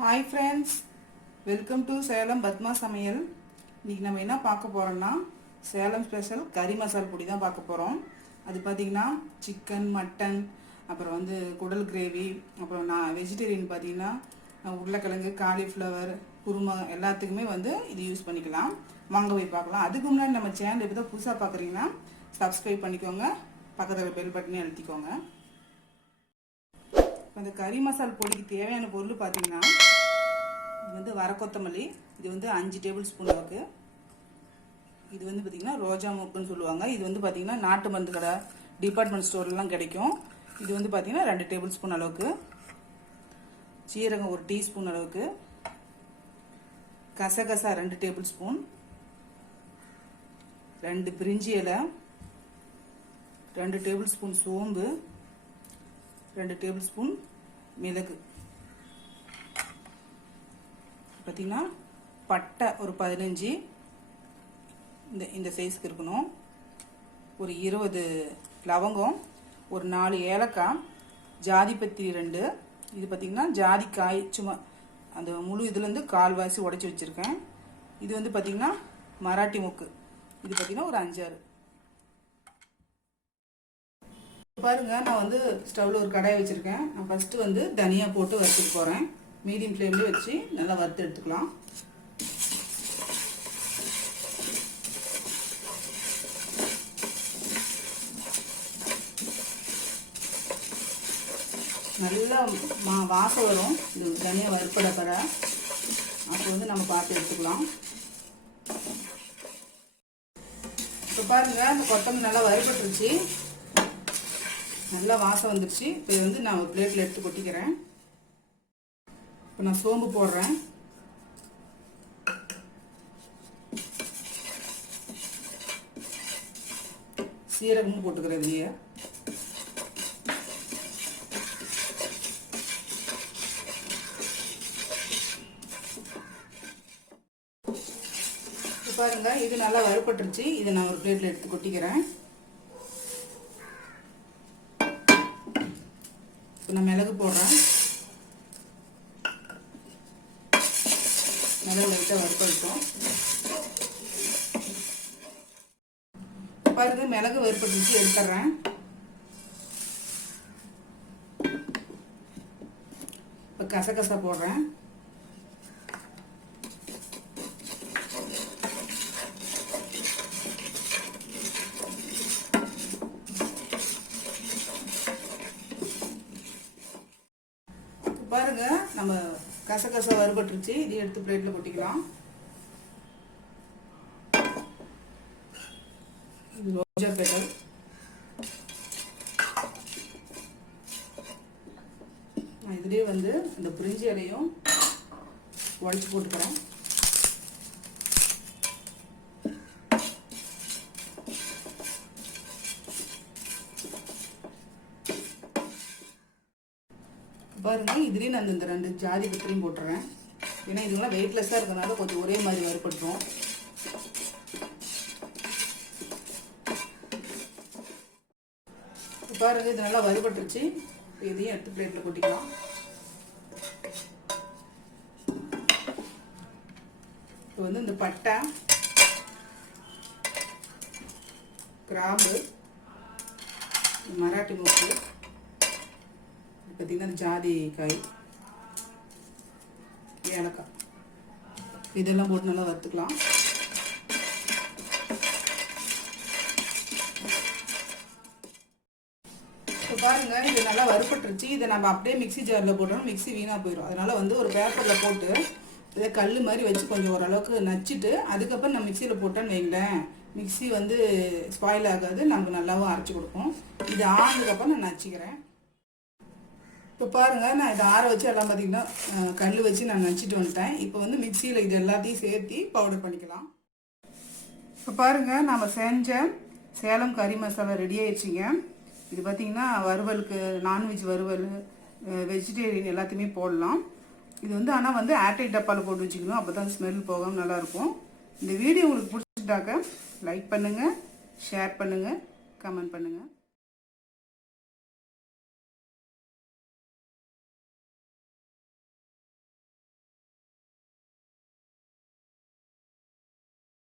Hi friends, welcome to Salem Badma Samayal. இன்னைக்கு நம்ம என்ன பார்க்க போறோம்னா சேலம் ஸ்பெஷல் கறி மசால் பொடி தான் பார்க்க போறோம். அது பாத்தீங்கன்னா சிக்கன், மட்டன், அப்புறம் வந்து குடல் கிரேவி, அப்புறம் நான் வெஜிடேரியன் பாத்தீங்கன்னா உருளைக்கிழங்கு, காலிஃப்ளவர், குருமா எல்லாத்துக்குமே வந்து இது யூஸ் பண்ணிக்கலாம். வாங்க போய் பார்க்கலாம். அதுக்கு முன்னாடி நம்ம சேனல் இப்பதான் புதுசா பார்க்கறீங்கன்னா Subscribe பண்ணிக்கோங்க. பக்கத்துல பெல் பட்டனை அழுத்திக்கோங்க. இந்த கறி மசால் பொடிக்கு தேவையான பொருள் பாத்தீங்கன்னா இது வந்து வரக்கொத்தமல்லி, இது வந்து 5 டேபிள் ஸ்பூன் அளவுக்கு. இது வந்து பாத்தீங்கன்னா ரோஜா மூக்குன்னு சொல்லுவாங்க. இது வந்து பாத்தீங்கன்னா நாட்டு மருந்து கடை, டிபார்ட்மெண்ட் ஸ்டோர்லாம் கிடைக்கும். இது வந்து பாத்தீங்கன்னா 2 டேபிள் ஸ்பூன் அளவுக்கு. சீரகம் 1 டீஸ்பூன் அளவுக்கு. கசகசா 2 டேபிள் ஸ்பூன். 2 பிரிஞ்சி இலை, 2 டேபிள் ஸ்பூன் சோம்பு, 2 டேபிள் ஸ்பூன் மிளகு. பார்த்தீங்கன்னா பட்டை ஒரு 15 இந்த சைஸ்க்கு இருக்கணும். ஒரு 20 லவங்கம், ஒரு 4 ஏலக்காய், ஜாதிபத்திரி 2. இது பார்த்தீங்கன்னா ஜாதிக்காய் சும்மா அந்த முழு இதுலேருந்து கால்வாசி உடைச்சி வச்சுருக்கேன். இது வந்து பார்த்தீங்கன்னா மராட்டி மொக்கு. இது பார்த்தீங்கன்னா ஒரு 5-6. பாருங்க, நான் வந்து ஸ்டவ்ல ஒரு கடாய் வச்சிருக்கேன். நான் ஃபர்ஸ்ட் வந்து தனியா போட்டு வறுத்துக்க போறேன். மீடியம் ஃப்ளேம்ல வச்சு நல்லா வறுத்து எடுத்துக்கலாம். நல்லா வாசம் வரும் இது தனியா வறுப்படப்பட. அப்போ வந்து நம்ம பார்த்து எடுத்துக்கலாம். இப்போ பாருங்க, அந்த கொத்தமல்லி நல்லா வறுபட்டுருச்சு, நல்லா வாசம் வந்துருச்சு. இப்போ வந்து நான் ஒரு பிளேட்டில் எடுத்து கொட்டிக்கிறேன். இப்போ நான் சோம்பு போடுறேன். சீரகமும் போட்டுக்கிறேன் இதுலையே. பாருங்க, இது நல்லா வறுபட்டுருச்சு. இதை நான் ஒரு பிளேட்டில் எடுத்து கொட்டிக்கிறேன். நான் மிளகு போடுறேன். மிளகு லைட்டாக வறுப்பட்டோம். பாருங்க, மிளகு வறுப்பட்டு எடுத்துறேன். இப்போ கசகசா போடுறேன். பாருங்க, நம்ம கசகசா வறுபட்டுருச்சு. இது எடுத்து பிளேட்ல கொட்டிக்கலாம். ரோஜா பெட்டல், நான் இதுலயே வந்து இந்த பிரிஞ்சி இலையும் உடைச்சு போட்டுக்கிறேன். பாருங்க, இதுலேயும் நான் இந்த 2 ஜாதி பத்திரியும் போட்டுறேன். ஏன்னா இதுலாம் வெயிட்லெஸ்ஸாக இருக்கிறதுனால கொஞ்சம் ஒரே மாதிரி வறுபட்டுரும். பாருங்க, இது நல்லா வறுபட்டுருச்சு. இதையும் எடுத்து பிளேட்டில் கொட்டிக்கலாம். இப்போ வந்து இந்த பட்டை, கிராம்பு, மராட்டி மொக்கு, பார்த்தீங்கன்னா ஜாதிக்காய், ஏலக்காய், இதெல்லாம் போட்டு நல்லா வறுத்துக்கலாம். இப்போ பாருங்க, இது நல்லா வறுபட்டுருச்சு. இதை நம்ம அப்படியே மிக்சி ஜாரில் போட்டோம், மிக்சி வீணாக போயிடும். அதனால வந்து ஒரு பேப்பரில் போட்டு இதை கல் மாதிரி வச்சு கொஞ்சம் ஓரளவுக்கு நச்சுட்டு அதுக்கப்புறம் நம்ம மிக்சியில் போட்டோன்னு வைங்களேன், மிக்சி வந்து ஸ்பாயில் ஆகாது, நமக்கு நல்லாவும் அரைச்சி கொடுக்கும். இது ஆனதுக்கப்புறம் நான் நச்சுக்கிறேன். இப்போ பாருங்கள், நான் இதை ஆற வச்சு எல்லாம் பார்த்தீங்கன்னா கல் வச்சு நான் நச்சுட்டு வந்துட்டேன். இப்போ வந்து மிக்சியில் இது எல்லாத்தையும் சேர்த்து பவுடர் பண்ணிக்கலாம். இப்போ பாருங்கள், நம்ம செஞ்ச சேலம் கறி மசாலா ரெடி ஆயிடுச்சுங்க. இது பார்த்திங்கன்னா வறுவலுக்கு, நான்வெஜ் வறுவல், வெஜிடேரியன் எல்லாத்தையுமே போடலாம். இது வந்து ஆனால் வந்து ஏர்டைட் டப்பாவில் போட்டு வச்சுக்கணும், அப்போ தான் ஸ்மெல் போகாமல் நல்லாயிருக்கும். இந்த வீடியோ உங்களுக்கு பிடிச்சிட்டாக்க லைக் பண்ணுங்கள், ஷேர் பண்ணுங்கள், கமெண்ட் பண்ணுங்கள்.